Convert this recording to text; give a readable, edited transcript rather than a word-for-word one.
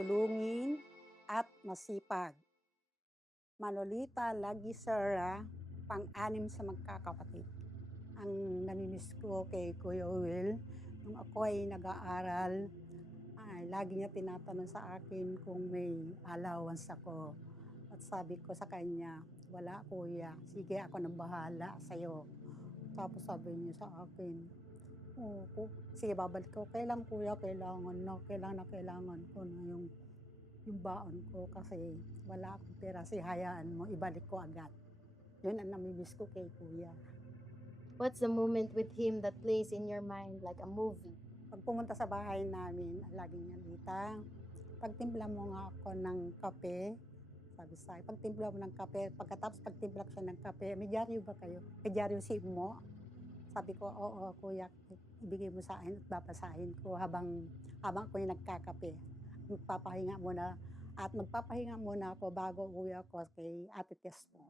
matulungin at masipag. Manolita Lagisera, pang-anim sa magkakapatid. Ang namimiss ko kay Kuya Will, nung ako ay nag-aaral, lagi niya tinatanong sa akin kung may allowance ako. At sabi ko sa kanya, wala kuya, sige ako nang bahala sa'yo. Tapos sabi niya sa akin, oo, sige babalik ko. Kailan kuya, kailangan ko na yung baon ko kasi wala akong pera. Sige, hayaan mo, ibalik ko agad. Yun ang namimiss ko kay kuya. What's the moment with him that plays in your mind like a movie? Pag pumunta sa bahay namin, lagi niya, "Lita, pagtimpla mo nga ako ng kape." Sabi sa'kin, "Pagtimpla mo ng kape." Pagkatapos pagtimpla ko siya ng kape, "May dyaryo ba kayo? May dyaryo si mo?" Sabi ko, "Oo kuya, ibigay mo sa akin at babasahin ko habang habang ako'y nagkakape. Magpapahinga muna at magpapahinga muna ako bago uuwi ako kay Ate Tess mo."